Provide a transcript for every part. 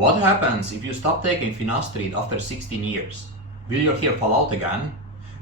What happens if you stop taking finasteride after 16 years? Will your hair fall out again?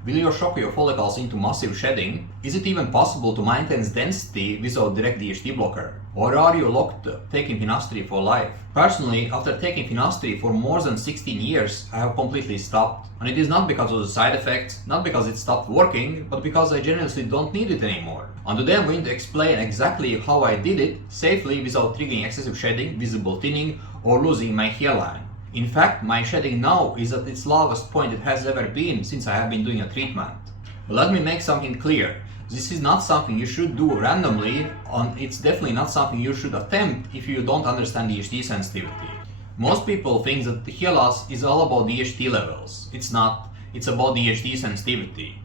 Will you shock your follicles into massive shedding? Is it even possible to maintain density without direct DHT blocker? Or are you locked taking finasteride for life? Personally, after taking finasteride for more than 16 years, I have completely stopped. And it is not because of the side effects, not because it stopped working, but because I genuinely don't need it anymore. And today I'm going to explain exactly how I did it safely without triggering excessive shedding, visible thinning, or losing my hairline. In fact, my shedding now is at its lowest point it has ever been since I have been doing a treatment. But let me make something clear. This is not something you should do randomly, and it's definitely not something you should attempt if you don't understand DHT sensitivity. Most people think that the hair loss is all about DHT levels. It's not. It's about DHT sensitivity.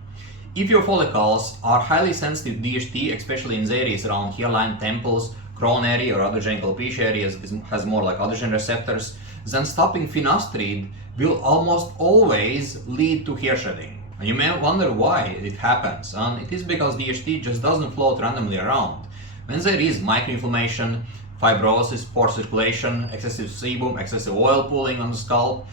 If your follicles are highly sensitive to DHT, especially in the areas around hairline, temples, crown area, or other genital alopecia areas has more like androgen receptors, then stopping finasteride will almost always lead to hair shedding. And you may wonder why it happens, and it is because DHT just doesn't float randomly around. When there is microinflammation, fibrosis, poor circulation, excessive sebum, excessive oil pooling on the scalp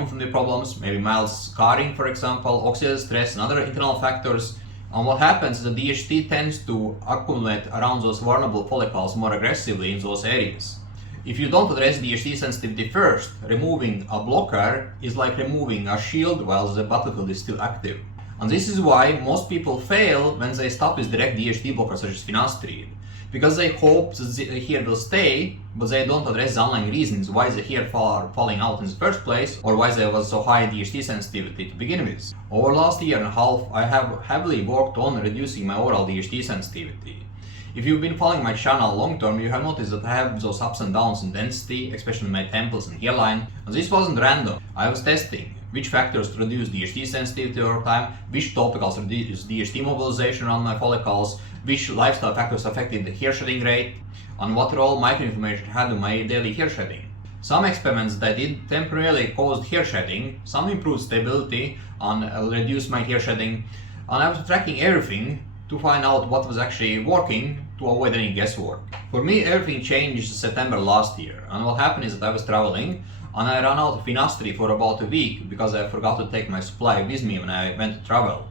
inflammatory problems, maybe mild scarring for example, oxidative stress and other internal factors, and what happens is that DHT tends to accumulate around those vulnerable follicles more aggressively in those areas. If you don't address DHT sensitivity first, removing a blocker is like removing a shield while the battlefield is still active. And this is why most people fail when they stop with direct DHT blockers such as finasteride. Because they hope that the hair will stay, but they don't address the underlying reasons why the hair are falling out in the first place, or why there was so high DHT sensitivity to begin with. Over the last year and a half, I have heavily worked on reducing my overall DHT sensitivity. If you've been following my channel long term, you have noticed that I have those ups and downs in density, especially in my temples and hairline. And this wasn't random. I was testing which factors to reduce DHT sensitivity over time, which topicals reduce DHT mobilization around my follicles, which lifestyle factors affected the hair shedding rate, and what role microinflammation had on my daily hair shedding. Some experiments that I did temporarily caused hair shedding, some improved stability and reduced my hair shedding, and I was tracking everything to find out what was actually working to avoid any guesswork. For me, everything changed in September last year, and what happened is that I was traveling and I ran out of finasteride for about a week because I forgot to take my supply with me when I went to travel.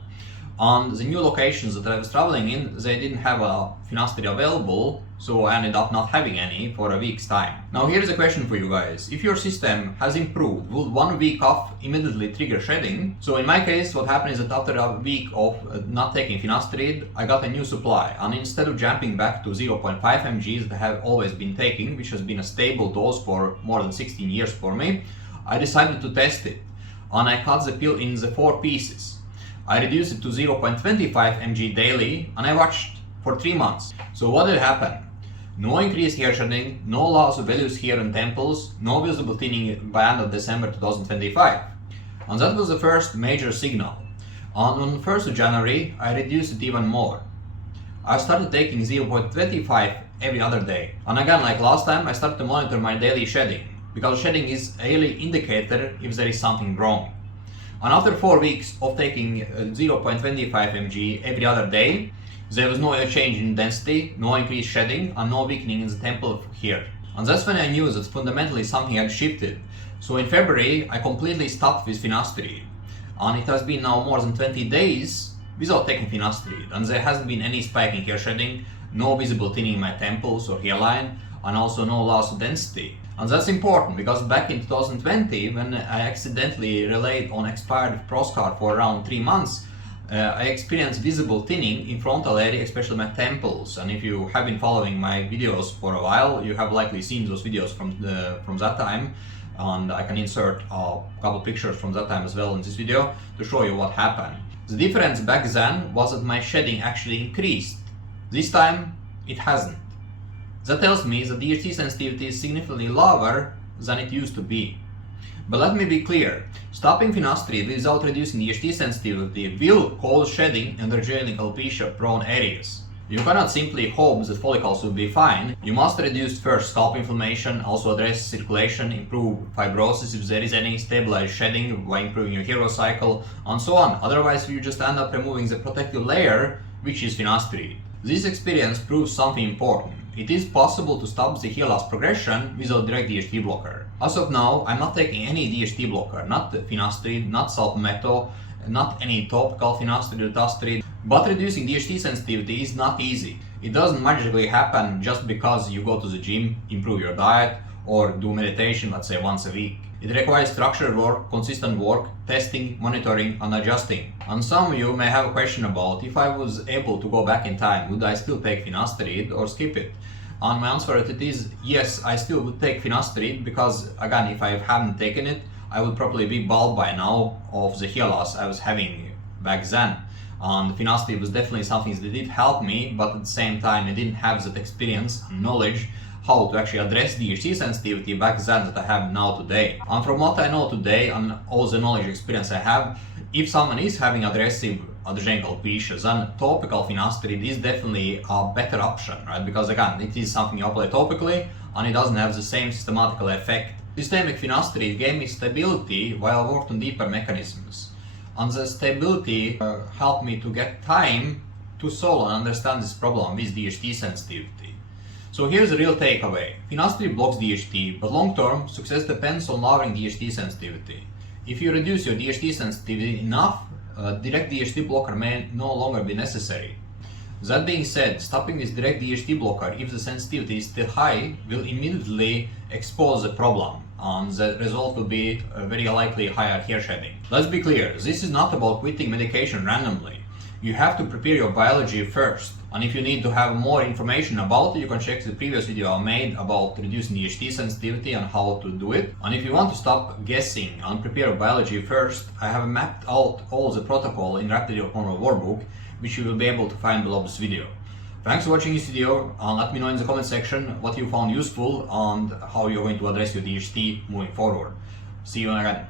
On the new locations that I was traveling in, they didn't have a finasteride available, so I ended up not having any for a week's time. Now here's a question for you guys. If your system has improved, will 1 week off immediately trigger shedding? So in my case, what happened is that after a week of not taking finasteride, I got a new supply, and instead of jumping back to 0.5 mg that I have always been taking, which has been a stable dose for more than 16 years for me, I decided to test it, and I cut the pill in the 4 pieces. I reduced it to 0.25 mg daily, and I watched for 3 months. So what did happen? No increased hair shedding, no loss of vellus hair and temples, no visible thinning by end of December 2025. And that was the first major signal. And on the 1st of January, I reduced it even more. I started taking 0.25 every other day. And again, like last time, I started to monitor my daily shedding, because shedding is a early indicator if there is something wrong. And after 4 weeks of taking 0.25 mg every other day, there was no change in density, no increased shedding, and no weakening in the temple hair. And that's when I knew that fundamentally something had shifted. So in February, I completely stopped with finasteride. And it has been now more than 20 days without taking finasteride. And there hasn't been any spike in hair shedding, no visible thinning in my temples or hairline, and also no loss of density. And that's important because back in 2020, when I accidentally relayed on expired Proscar for around 3 months, I experienced visible thinning in frontal area, especially my temples. And if you have been following my videos for a while, you have likely seen those videos from that time. And I can insert a couple pictures from that time as well in this video to show you what happened. The difference back then was that my shedding actually increased. This time, it hasn't. That tells me that DHT sensitivity is significantly lower than it used to be. But let me be clear, stopping finasteride without reducing DHT sensitivity will cause shedding in the genital alopecia prone areas. You cannot simply hope that follicles will be fine. You must reduce first scalp inflammation, also address circulation, improve fibrosis if there is any, stabilize shedding by improving your hair cycle, and so on. Otherwise you just end up removing the protective layer, which is finasteride. This experience proves something important. It is possible to stop the hair loss progression without direct DHT blocker. As of now, I'm not taking any DHT blocker, not finasteride, not salmeterol, not any topical finasteride or dutasteride. But reducing DHT sensitivity is not easy. It doesn't magically happen just because you go to the gym, improve your diet, or do meditation, let's say once a week. It requires structured work, consistent work, testing, monitoring, and adjusting. And some of you may have a question about if I was able to go back in time, would I still take finasteride or skip it? And my answer to it is yes, I still would take finasteride because, again, if I hadn't taken it, I would probably be bald by now of the hair loss I was having back then. And finasteride was definitely something that did help me, but at the same time, I didn't have that experience and knowledge how to actually address DHT sensitivity back then that I have now today. And from what I know today and all the knowledge experience I have, if someone is having aggressive adrogenic alopecia, then topical finasteride is definitely a better option, right? Because again, it is something you apply topically and it doesn't have the same systematical effect. Systemic finasteride gave me stability while I worked on deeper mechanisms. And the stability helped me to get time to solve and understand this problem with DHT sensitivity. So here's the real takeaway. Finasteride blocks DHT, but long-term success depends on lowering DHT sensitivity. If you reduce your DHT sensitivity enough, direct DHT blocker may no longer be necessary. That being said, stopping this direct DHT blocker if the sensitivity is still high will immediately expose the problem, and the result will be very likely higher hair shedding. Let's be clear, this is not about quitting medication randomly. You have to prepare your biology first, and if you need to have more information about it, you can check the previous video I made about reducing DHT sensitivity and how to do it. And if you want to stop guessing and prepare your biology first, I have mapped out all the protocol in RRF Workbook, which you will be able to find below this video. Thanks for watching this video, and let me know in the comment section what you found useful and how you're going to address your DHT moving forward. See you again.